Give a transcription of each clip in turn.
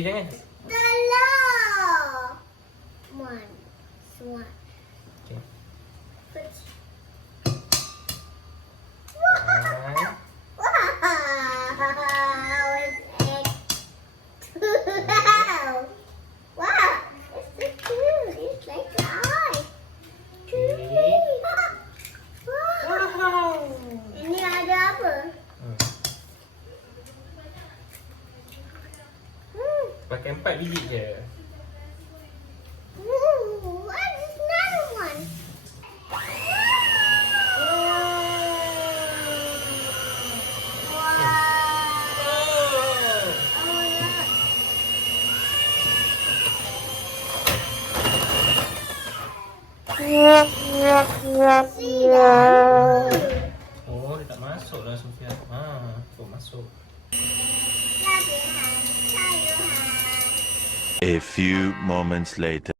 jangan. Telur. One. Okay. Wow, it's so cute. It's like an eye. Okay. Wow. Ini ada apa? Pakai 4 biji je. What is another one? Oh, dia tak masuk lah Sophia. Tu masuk. A few moments later.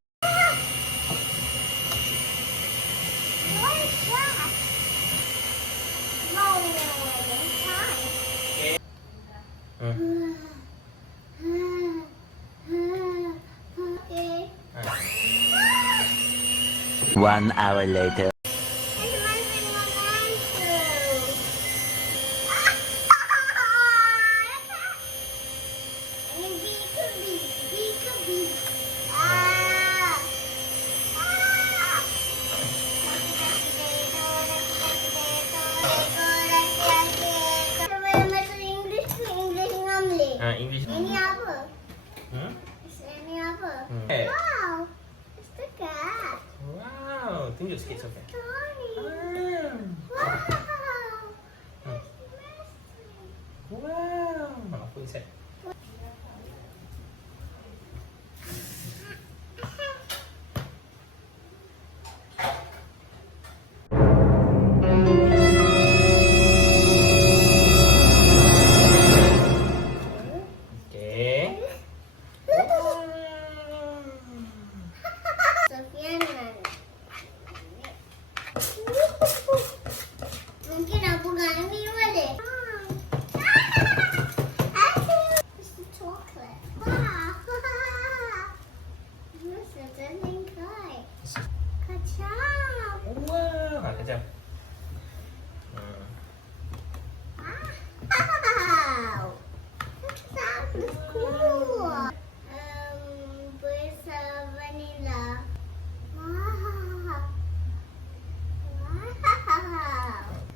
What is that? No, Okay. 1 hour later. English. Ini apa? Ini apa? Hey. Wow, it's the cat. Wow, tunjuk sikit Sophia. Wow. Wow. Apa inside? Mungkin aku gak minum deh. It's the chocolate. Wow. This is a thing guy. Kacang. Wow. Kejap. Wow. That was cool. With vanilla. Wow. Wow.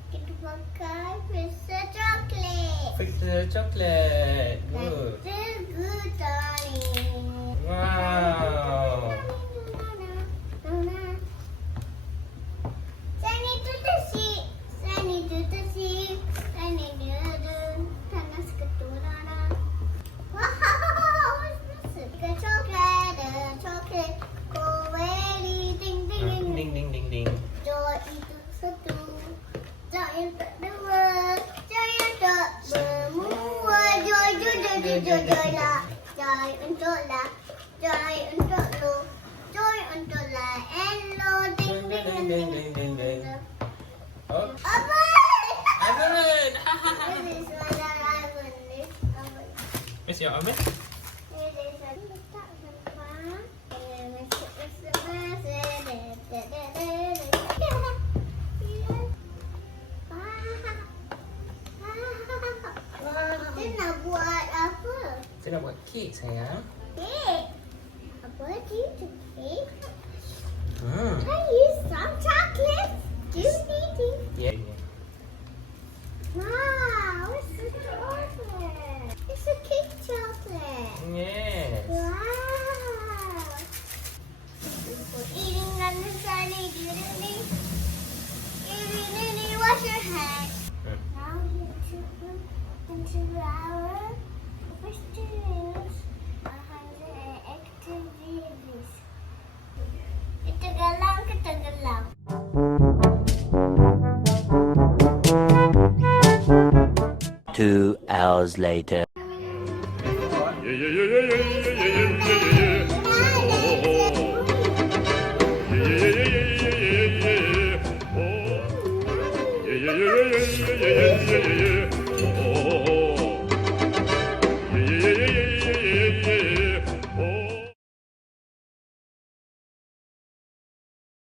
Kita pakai pizza chocolate. Pizza chocolate. Good. That's good, darling. Wow. Sani tutasi. Sani tutasi. Sani dudun. Panas keturana. Wow, what's this? The chocolate. Koweli, ding ding ding. Ding ding ding ding. Joy itu satu. Joy yang kedua. Joy yang tak bermua. Joy lah. Joy untuklah. Joy untuk lo. Joy untuklah. And lo. Ding ding ding ding ding ding. Oh, Apa? oven. This is what I want. This oven. Where's your oven? It is a letak gambar. And masuk. Dia nak buat apa? Saya nak buat kek sayang. Cake. Apa itu cake? Hmm. Can I use some chocolate? Do you need it? Yeah. Wow, it's a chocolate. It's a cake chocolate. Yes. Wow. For eating on the sunny day. Eating, wash your hands. Now you into our questions. Activities. Kita galang. 2 hours later. Yeah.